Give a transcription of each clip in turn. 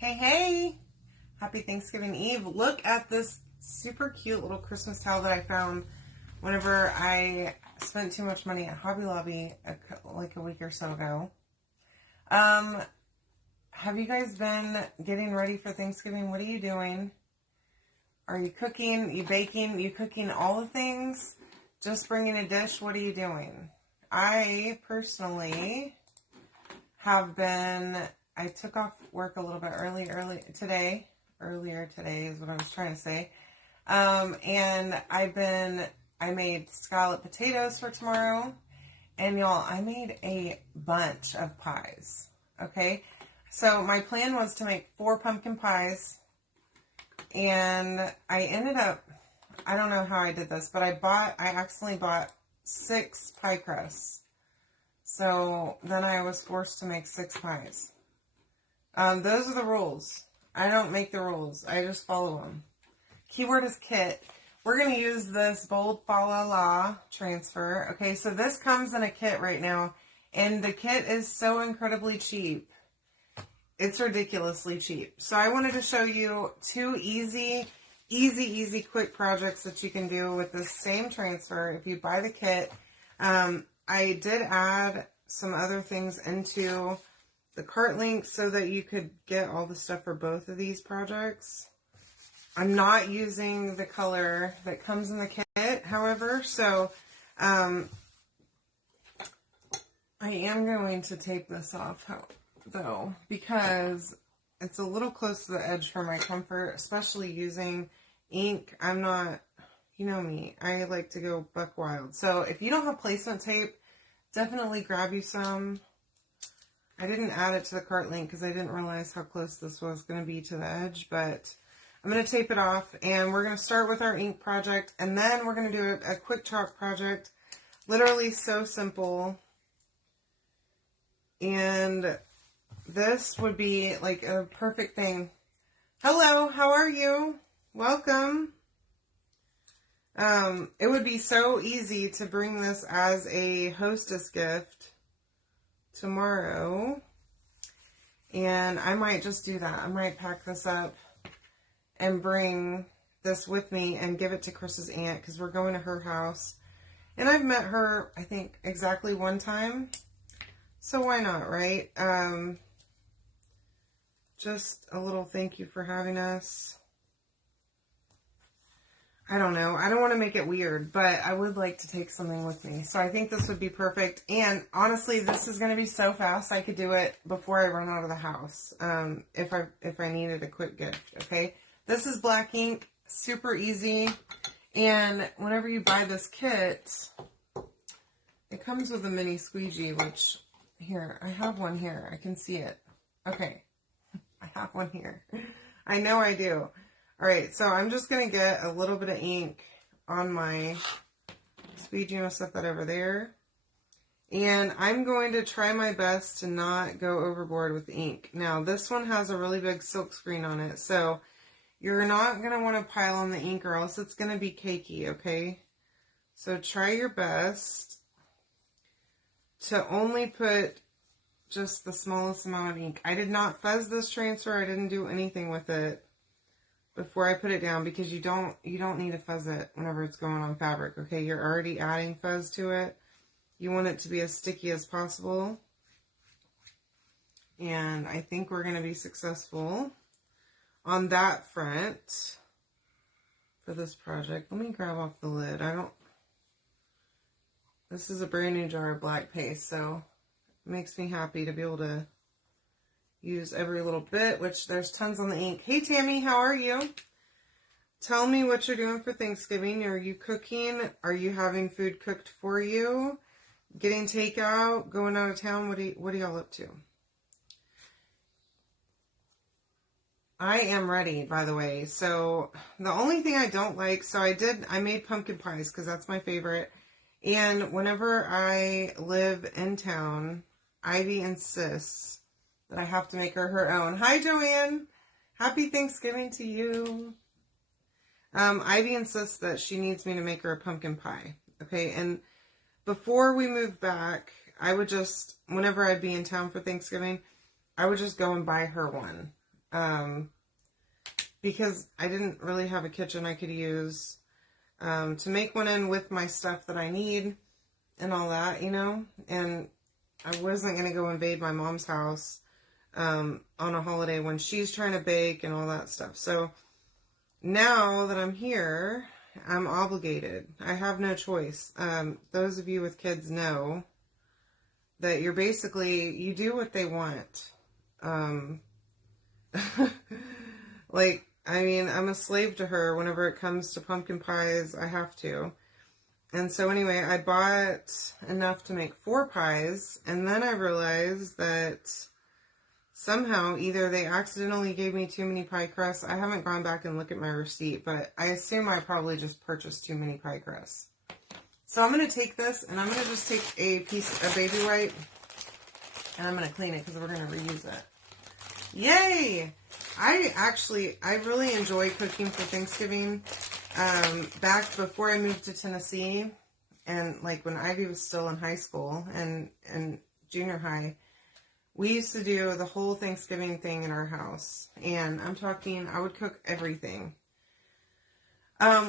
Hey, hey! Happy Thanksgiving Eve. Look at this super cute little Christmas towel that I found whenever I spent too much money at Hobby Lobby like a week or so ago. Have you guys been getting ready for Thanksgiving? What are you doing? Are you cooking? You baking? You cooking all the things? Just bringing a dish? What are you doing? I personally have been... I took off work a little bit earlier today is what I was trying to say. And I made scalloped potatoes for tomorrow. And y'all, I made a bunch of pies. Okay. So my plan was to make 4 pumpkin pies. And I ended up, I don't know how I did this, but I accidentally bought 6 pie crusts. So then I was forced to make 6 pies. Those are the rules. I don't make the rules. I just follow them. Keyword is kit. We're going to use this Bold Fa La La transfer. Okay, so this comes in a kit right now. And the kit is so incredibly cheap. It's ridiculously cheap. So I wanted to show you 2 easy, quick projects that you can do with this same transfer if you buy the kit. I did add some other things into the cart link so that you could get all the stuff for both of these projects. I'm not using the color that comes in the kit, however, so I am going to tape this off, though, because it's a little close to the edge for my comfort, especially using ink. I'm not, you know me, I like to go buck wild. So if you don't have placement tape, definitely grab you some. I didn't add it to the cart link because I didn't realize how close this was going to be to the edge, but I'm going to tape it off, and we're going to start with our ink project, and then we're going to do a quick chalk project. Literally so simple, and this would be like a perfect thing. Hello, how are you? Welcome. It would be so easy to bring this as a hostess gift tomorrow, and I might just do that. I might pack this up and bring this with me and give it to Chris's aunt because we're going to her house, and I've met her, I think, exactly 1 time, so why not, right? Just a little thank you for having us. I don't know. I don't want to make it weird, but I would like to take something with me. So I think this would be perfect. And honestly, this is going to be so fast. I could do it before I run out of the house. If I needed a quick gift. Okay. This is black ink. Super easy. And whenever you buy this kit, it comes with a mini squeegee, which here, I have one here. I can see it. Okay. I have one here. I know I do. All right, so I'm just going to get a little bit of ink on my squeegee. I'm going to set that over there. And I'm going to try my best to not go overboard with the ink. Now, this one has a really big silk screen on it, so you're not going to want to pile on the ink or else it's going to be cakey, okay? So try your best to only put just the smallest amount of ink. I did not fuzz this transfer. I didn't do anything with it before I put it down because you don't need to fuzz it whenever it's going on fabric, okay? You're already adding fuzz to it. You want it to be as sticky as possible. And I think we're going to be successful on that front for this project. Let me grab off the lid. This is a brand new jar of black paste, so it makes me happy to be able to use every little bit, which there's tons on the ink. Hey, Tammy, how are you? Tell me what you're doing for Thanksgiving. Are you cooking? Are you having food cooked for you? Getting takeout? Going out of town? What are y'all up to? I am ready, by the way. So the only thing I don't like, I made pumpkin pies because that's my favorite. And whenever I live in town, Ivy insists that I have to make her own. Hi, Joanne. Happy Thanksgiving to you. Ivy insists that she needs me to make her a pumpkin pie. Okay, and before we moved back, I would just, whenever I'd be in town for Thanksgiving, I would just go and buy her one. because I didn't really have a kitchen I could use to make one in with my stuff that I need and all that, you know, and I wasn't going to go invade my mom's house on a holiday when she's trying to bake and all that stuff. So now that I'm here, I'm obligated. I have no choice. Those of you with kids know that you're basically, you do what they want. Like, I mean, I'm a slave to her. Whenever it comes to pumpkin pies, I have to. And so anyway, I bought enough to make 4 pies, and then I realized that somehow either they accidentally gave me too many pie crusts. I haven't gone back and looked at my receipt, but I assume I probably just purchased too many pie crusts. So I'm going to take this, and I'm going to just take a piece of baby wipe, and I'm going to clean it because we're going to reuse it. Yay! I really enjoy cooking for Thanksgiving. Back before I moved to Tennessee, and like when Ivy was still in high school and junior high, we used to do the whole Thanksgiving thing in our house. And I'm talking, I would cook everything,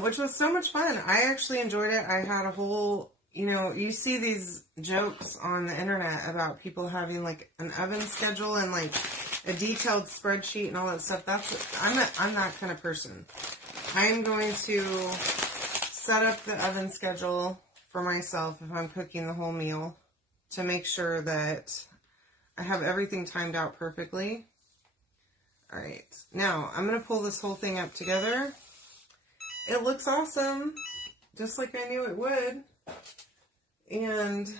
which was so much fun. I actually enjoyed it. I had a whole, you know, you see these jokes on the internet about people having like an oven schedule and like a detailed spreadsheet and all that stuff. I'm that kind of person. I'm going to set up the oven schedule for myself if I'm cooking the whole meal to make sure that I have everything timed out perfectly. All right, now I'm going to pull this whole thing up together. It looks awesome, just like I knew it would. And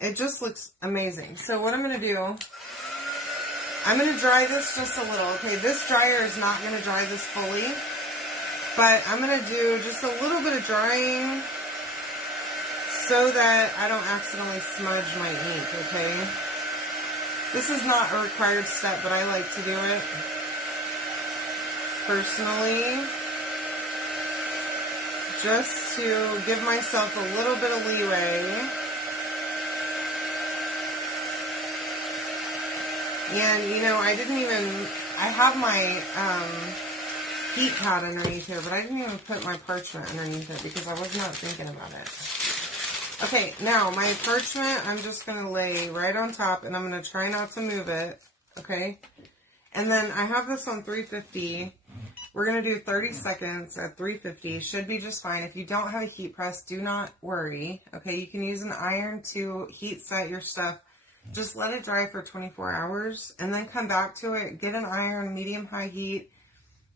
it just looks amazing. So what I'm going to do, I'm going to dry this just a little. Okay, this dryer is not going to dry this fully, but I'm going to do just a little bit of drying so that I don't accidentally smudge my ink, okay? This is not a required step, but I like to do it personally, just to give myself a little bit of leeway. And, you know, I have my heat pad underneath here, but I didn't even put my parchment underneath it because I was not thinking about it. Okay, now my parchment, I'm just going to lay right on top, and I'm going to try not to move it, okay? And then I have this on 350. We're going to do 30 seconds at 350. Should be just fine. If you don't have a heat press, do not worry, okay? You can use an iron to heat set your stuff. Just let it dry for 24 hours and then come back to it. Get an iron, medium-high heat,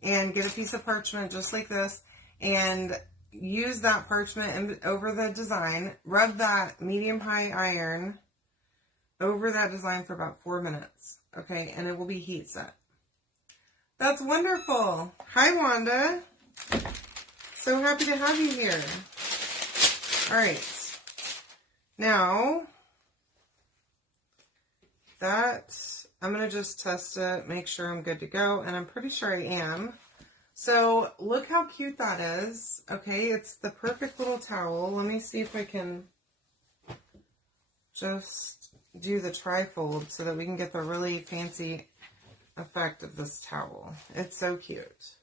and get a piece of parchment just like this and use that parchment over the design. Rub that medium-high iron over that design for about 4 minutes, okay? And it will be heat set. That's wonderful. Hi, Wanda. So happy to have you here. All right. Now, I'm going to just test it, make sure I'm good to go, and I'm pretty sure I am. So, look how cute that is. Okay, it's the perfect little towel. Let me see if I can just do the tri-fold so that we can get the really fancy effect of this towel. It's so cute.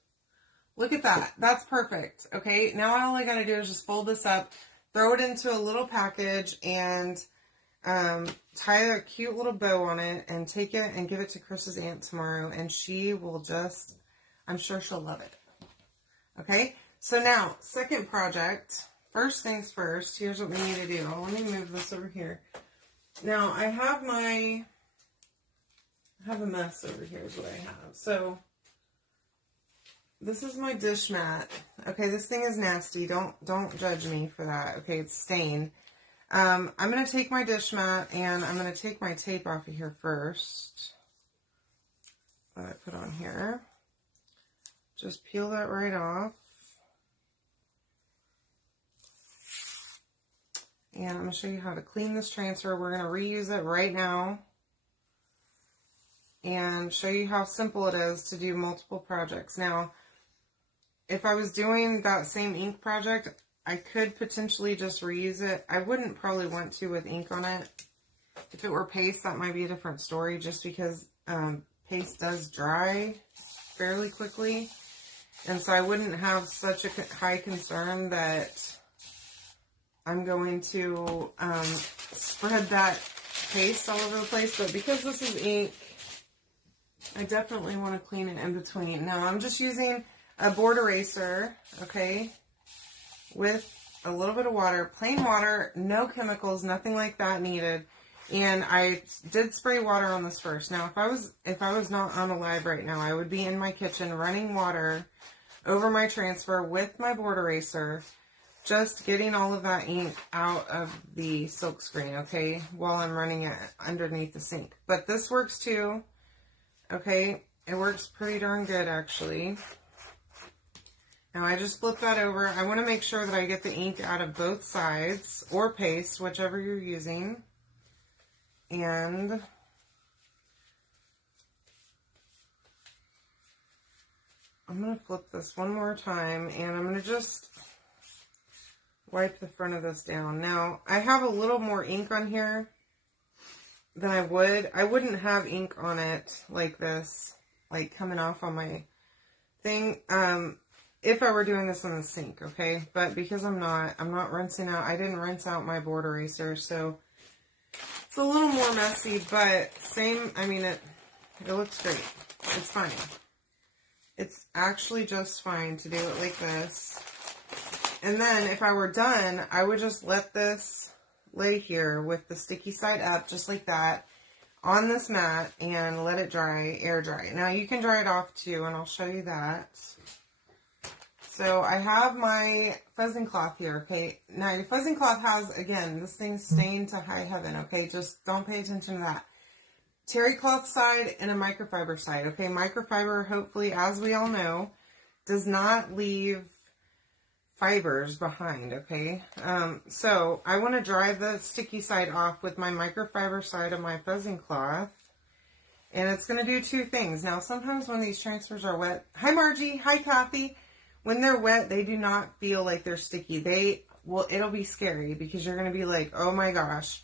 Look at that. That's perfect. Okay, now all I got to do is just fold this up, throw it into a little package, and tie a cute little bow on it and take it and give it to Chris's aunt tomorrow, and she will just, I'm sure she'll love it. Okay, so now, second project. First things first, here's what we need to do. Let me move this over here. Now, I have a mess over here is what I have. So, this is my dish mat. Okay, this thing is nasty. Don't judge me for that. Okay, it's stained. I'm going to take my dish mat and I'm going to take my tape off of here first. That I put on here. Just peel that right off. And I'm going to show you how to clean this transfer. We're going to reuse it right now. And show you how simple it is to do multiple projects. Now, if I was doing that same ink project, I could potentially just reuse it. I wouldn't probably want to with ink on it. If it were paste, that might be a different story, just because paste does dry fairly quickly. And so I wouldn't have such a high concern that I'm going to spread that paste all over the place. But because this is ink, I definitely want to clean it in between. Now I'm just using a board eraser, okay, with a little bit of water, plain water, no chemicals, nothing like that needed. And I did spray water on this first. Now, if I was not on a live right now, I would be in my kitchen running water over my transfer with my board eraser, just getting all of that ink out of the silk screen, okay, while I'm running it underneath the sink. But this works too, okay? It works pretty darn good, actually. Now, I just flip that over. I want to make sure that I get the ink out of both sides, or paste, whichever you're using. And I'm going to flip this one more time, and I'm going to just wipe the front of this down. Now, I have a little more ink on here than I would. I wouldn't have ink on it like this, like coming off on my thing, if I were doing this in the sink, okay? But because I'm not rinsing out, I didn't rinse out my board eraser, so it's a little more messy, but same, I mean, it looks great. It's fine. It's actually just fine to do it like this. And then if I were done, I would just let this lay here with the sticky side up, just like that, on this mat, and let it dry, air dry. Now you can dry it off too, and I'll show you that. So I have my fuzzing cloth here, okay? Now your fuzzing cloth has, again, this thing's stained to high heaven, okay? Just don't pay attention to that. Terry cloth side and a microfiber side, okay? Microfiber, hopefully, as we all know, does not leave fibers behind, okay? So I want to dry the sticky side off with my microfiber side of my fuzzing cloth. And it's going to do two things. Now, sometimes when these transfers are wet, hi Margie, hi Kathy. When they're wet, they do not feel like they're sticky. It'll be scary because you're going to be like, oh my gosh,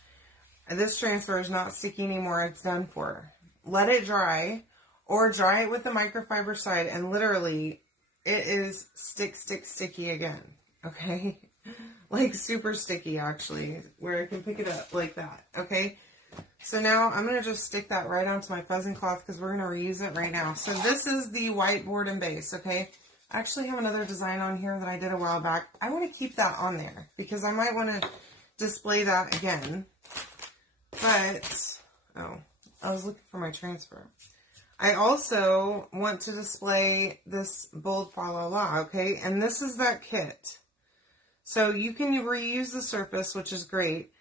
this transfer is not sticky anymore. It's done for. Let it dry, or dry it with the microfiber side, and literally it is sticky again. Okay? Like super sticky, actually, where I can pick it up like that. Okay? So now I'm going to just stick that right onto my fuzzing cloth because we're going to reuse it right now. So this is the whiteboard and base, okay? I actually have another design on here that I did a while back. I want to keep that on there because I might want to display that again. But, oh, I was looking for my transfer. I also want to display this Bold Fa La La, okay? And this is that kit. So you can reuse the surface, which is great.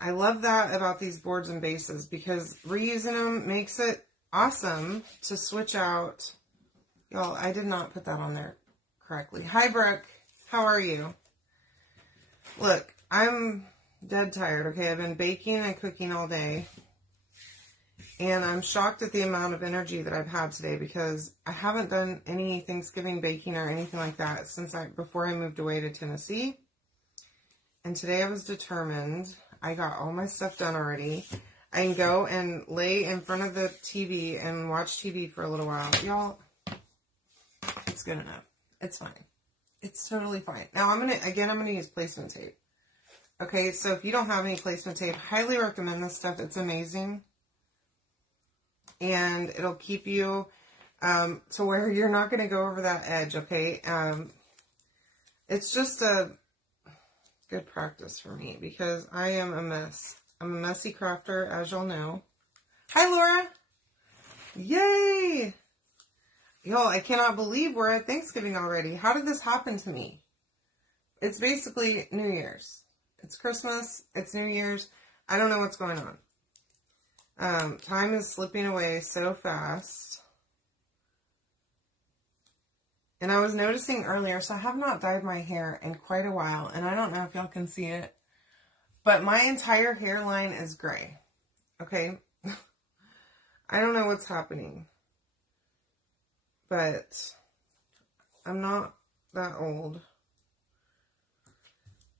I love that about these boards and bases because reusing them makes it awesome to switch out. Y'all, I did not put that on there correctly. Hi, Brooke. How are you? Look, I'm dead tired, okay? I've been baking and cooking all day. And I'm shocked at the amount of energy that I've had today because I haven't done any Thanksgiving baking or anything like that before I moved away to Tennessee. And today I was determined. I got all my stuff done already. I can go and lay in front of the TV and watch TV for a little while. Y'all, it's good enough. It's fine. It's totally fine. Now I'm gonna use placement tape. Okay, so if you don't have any placement tape, highly recommend this stuff. It's amazing. And it'll keep you to where you're not going to go over that edge, okay? It's just a good practice for me because I am a mess. I'm a messy crafter, as y'all know. Hi, Laura. Yay. Y'all, I cannot believe we're at Thanksgiving already. How did this happen to me? It's basically New Year's. It's Christmas. It's New Year's. I don't know what's going on. Time is slipping away so fast. And I was noticing earlier, so I have not dyed my hair in quite a while, and I don't know if y'all can see it, but my entire hairline is gray. Okay? I don't know what's happening, but I'm not that old.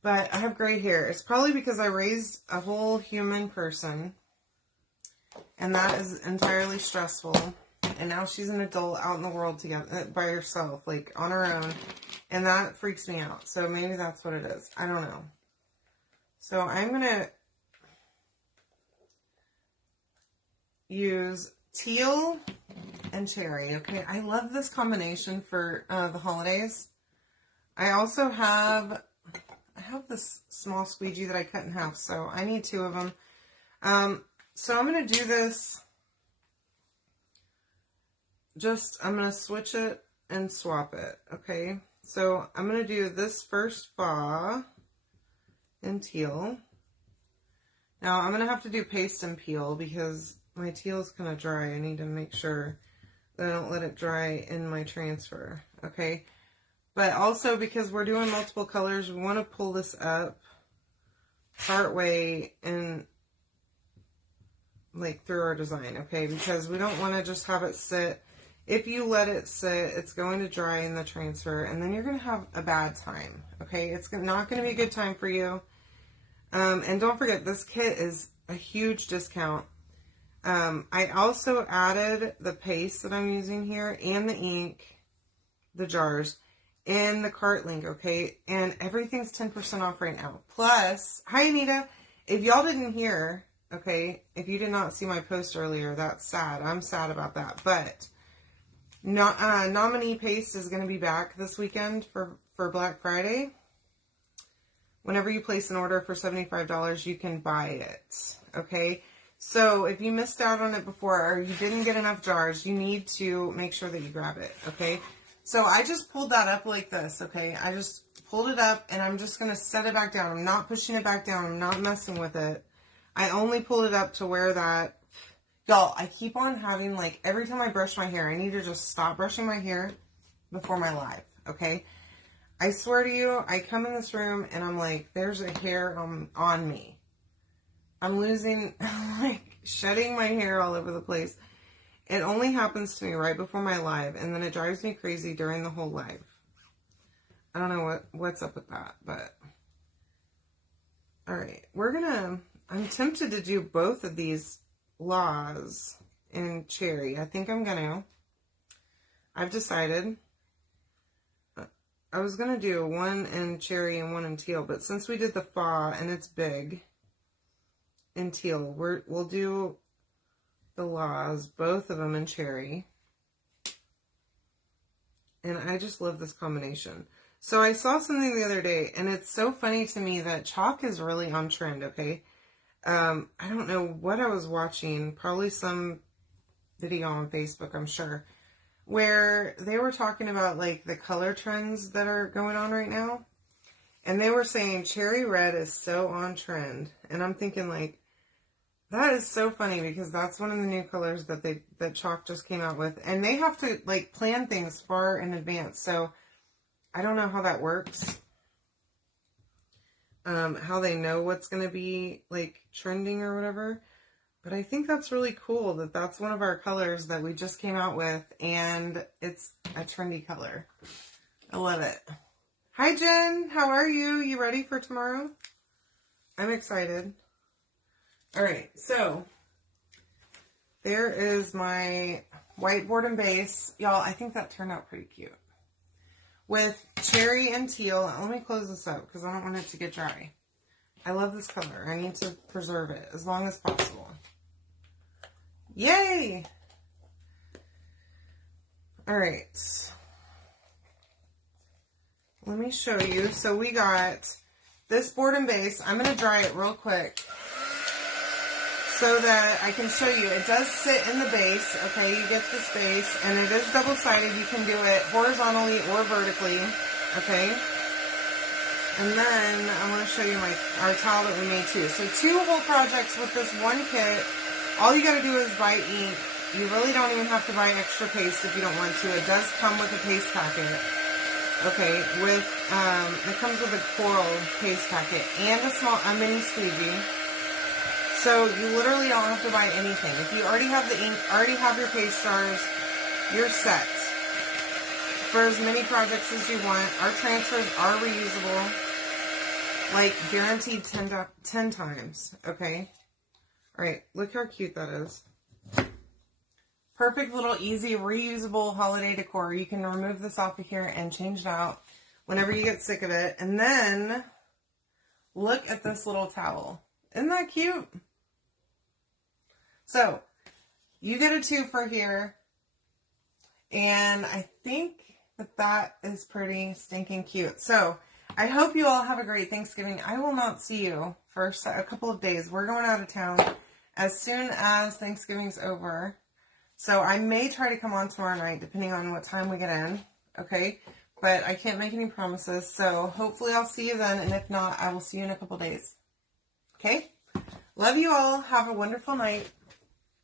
But I have gray hair. It's probably because I raised a whole human person. And that is entirely stressful. And now she's an adult out in the world together by herself, like on her own. And that freaks me out. So maybe that's what it is. I don't know. So I'm going to use teal and cherry. Okay, I love this combination for the holidays. I also have, this small squeegee that I cut in half, so I need 2 of them. So I'm going to do this. I'm going to switch it and swap it. Okay, so I'm going to do this first fa in teal. Now I'm going to have to do paste and peel because my teal is kind of dry. I need to make sure that I don't let it dry in my transfer. Okay, but also because we're doing multiple colors, we want to pull this up part way and like through our design. Okay, because we don't want to just have it sit. If you let it sit, it's going to dry in the transfer, and then you're going to have a bad time. Okay, it's not going to be a good time for you. And don't forget, this kit is a huge discount. I also added the paste that I'm using here and the ink, the jars, in the cart link, okay? And everything's 10% off right now. Plus, hi Anita, if y'all didn't hear, okay, if you did not see my post earlier, that's sad. I'm sad about that. But nominee paste is going to be back this weekend for Black Friday. Whenever you place an order for $75, you can buy it, okay? So if you missed out on it before or you didn't get enough jars, you need to make sure that you grab it, okay? So I just pulled that up like this, okay? I just pulled it up and I'm just going to set it back down. I'm not pushing it back down. I'm not messing with it. I only pulled it up to where that... Y'all, I keep on having, like, every time I brush my hair, I need to just stop brushing my hair before my live, okay? I swear to you, I come in this room and I'm like, there's a hair on me. I'm losing, like, shedding my hair all over the place. It only happens to me right before my live, and then it drives me crazy during the whole live. I don't know what's up with that, but... Alright, I'm tempted to do both of these laws in cherry. I think I'm gonna. I've decided. I was gonna do one in cherry and one in teal, but since we did the fa and it's big in teal, we'll do the laws, both of them in cherry. And I just love this combination. So I saw something the other day, and it's so funny to me that chalk is really on trend, okay? I don't know what I was watching, probably some video on Facebook, I'm sure, where they were talking about, like, the color trends that are going on right now. And they were saying cherry red is so on trend. And I'm thinking, like, that is so funny because that's one of the new colors that Chalk just came out with. And they have to, like, plan things far in advance. So I don't know how that works. How they know what's going to be, like, trending or whatever. But I think that's really cool that that's one of our colors that we just came out with. And it's a trendy color. I love it. Hi, Jen. How are you? You ready for tomorrow? I'm excited. All right, so there is my whiteboard and base. Y'all, I think that turned out pretty cute. With cherry and teal. Let me close this up because I don't want it to get dry. I love this color. I need to preserve it as long as possible. Yay! All right. Let me show you. So we got this board and base. I'm going to dry it real quick so that I can show you. It does sit in the base, okay? You get this base, and it is double-sided. You can do it horizontally or vertically, okay? And then I want to show you our towel that we made too. So 2 whole projects with this one kit. All you got to do is buy ink. You really don't even have to buy extra paste if you don't want to. It does come with a paste packet. Okay, it comes with a coral paste packet and a mini squeegee. So you literally don't have to buy anything. If you already have the ink, already have your paste jars, you're set for as many projects as you want. Our transfers are reusable, like guaranteed 10 times. Okay. All right, look how cute that is. Perfect little easy reusable holiday decor. You can remove this off of here and change it out whenever you get sick of it. And then look at this little towel. Isn't that cute? So you get a 2 for here. And I think that is pretty stinking cute. So I hope you all have a great Thanksgiving. I will not see you for a couple of days. We're going out of town as soon as Thanksgiving's over. So I may try to come on tomorrow night, depending on what time we get in. Okay? But I can't make any promises. So hopefully I'll see you then. And if not, I will see you in a couple days. Okay? Love you all. Have a wonderful night.